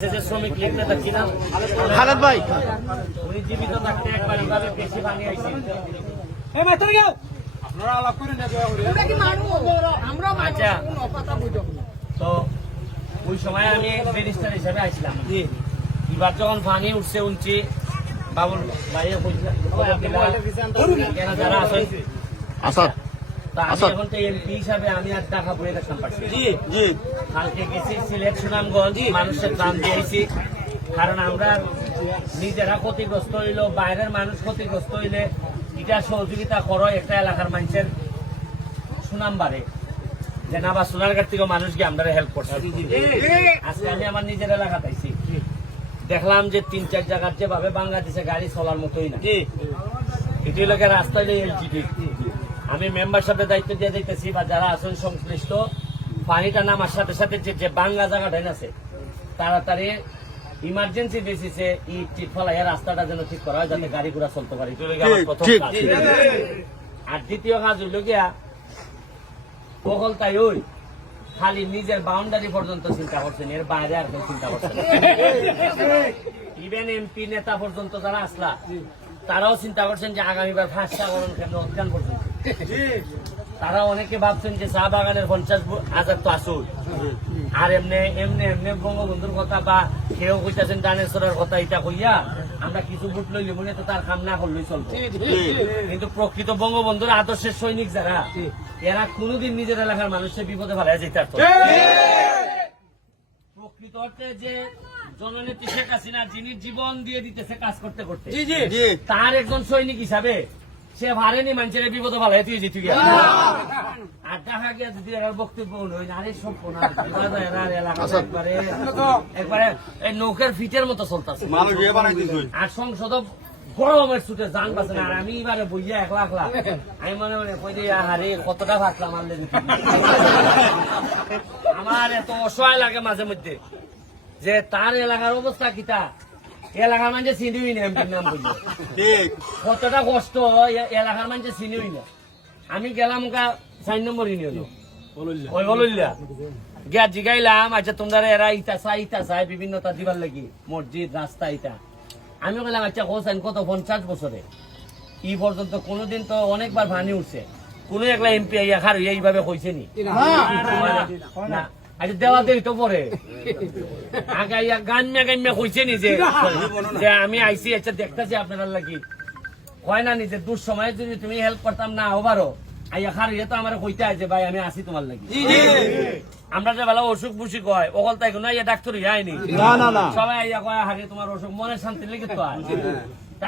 শ্রমিক লিখতে থাকছিলাম খালেদ ভাই উনি জীবিত থাকতে একবার এইভাবে বেশি পানি আইছে। আচ্ছা, তো ওই সময় আমি ব্যারিস্টার হিসেবে আসলাম। এবার যখন পানি উঠছে উঠছি বাবুল ভাইয়ে কেন যারা আছেন আসাদ আমি এখন তো এমপি হিসাবে আমি আর টাকা বয়ে রাখতাম পারছি। কালকে গেছি সিলেট সুনামগঞ্জ, মানুষের প্রাণ দিয়েছি। কারণ আমরা নিজেরা ক্ষতিগ্রস্ত হইলো, বাইরের মানুষ ক্ষতিগ্রস্ত হইলে এটা সহযোগিতা করো, একটা এলাকার মানুষের সুনাম বাড়ে যে না বা সোনারঘাট থেকে মানুষকে আমরা হেল্প করছি। আজকে আমি আমার নিজের এলাকা পাইছি, দেখলাম যে ৩-৪ জায়গার যেভাবে বাংলাদেশে গাড়ি চলার মতোই না। এটি লোকের রাস্তায় এলজিডি আমি মেম্বার সাথে দায়িত্ব দিয়ে দিতেছি বা যারা আছেন সংশ্লিষ্ট, পানিটা নামার সাথে সাথে যে বাংলা জায়গাটা আছে তাড়াতাড়ি ইমার্জেন্সি বেসিসে ইট ফলাইয়া রাস্তাটা যেন ঠিক করা হয় যাতে গাড়ি ঘোড়া চলতে পারে। আর দ্বিতীয় কাজ হইল গিয়া বহল তাই ওই খালি নিজের বাউন্ডারি পর্যন্ত চিন্তা করছেন, এর বাইরে আর কেউ চিন্তা করছেন। ইভেন এমপি নেতা পর্যন্ত যারা আসলা তারাও চিন্তা করছেন যে আগামীবার ফাঁসটা করুন কেন অজ্ঞান পর্যন্ত। তারা অনেকে ভাবছেন যে চা বাগানের 50,000 তো আসুন, আর এমনি এমনি এমনি বঙ্গবন্ধুর কথা বা কেউ কইতেছেন দানেশ্বরের কথা, এটা কইয়া আমরা কিছু ভোট লইলি মনে তো তার কাম না করলেই চলবে। কিন্তু প্রকৃত বঙ্গবন্ধুর আদর্শের সৈনিক যারা, এরা কোনোদিন নিজের এলাকার মানুষের বিপদে ফেলা যেতে পারত। প্রকৃত অর্থে যে জননেত্রী শেখ হাসিনা যিনি জীবন দিয়ে দিতেছে কাজ করতে করতে, তার একজন সৈনিক হিসাবে সে ভারেনি মানুষের বিপদে ফেলাই তুই যেতে গিয়া। আর দেখা গিয়া যদি এরা বক্তব্য আরে সব একবারে নৌকার ফিটের মতো চলতেছে। আর সংসদ গরমের ছুটে জান পাচ্ছে না। আর আমি এবারে বইয়া একলা আমি মনে মনে কই আরে কতটা ভাবলাম আমার এত অসহায় লাগে মাঝে মধ্যে যে তার এলাকার অবস্থা কিতা, এলাকার মানুষ চিনিই না এমপির নাম বললো কতটা কষ্ট, এলাকার মানুষ চিনিই না। আমি গেলাম 4 নম্বর ইউনিয়ন ওই বলল্লা গিয়া জিগাইলাম, আচ্ছা তোমরা এরা ইটা চাই বিভিন্নতা দিবার লাগি মসজিদ রাস্তা ইটা। আমি বললাম আচ্ছা হোসেন কত 50 বছরে ই পর্যন্ত কোনোদিন তো অনেকবার ভানি উঠছে, কোন একলা এমপি আইয়া এইভাবে কইছে নি না। আচ্ছা দেওয়া দেই তো পরে আগাইয়া গান্যা কইছে নি যে আমি আইসি, আচ্ছা দেখতেছি আপনারা লাগি হয় না নিজে দূর সময় যদি তুমি হেল্প করতাম না হবারও আইয়া খারিয়ে তো আমার কইতে আছে ভাই আমি আসি তোমার লাগি। আমরা যে বেলা অসুখ বুসুখ হয় ওকল তাই কোনো ডাক্তার আইনি সবাই আইয়া কয় হারিয়ে তোমার অসুখ মনের শান্তি লেগে তো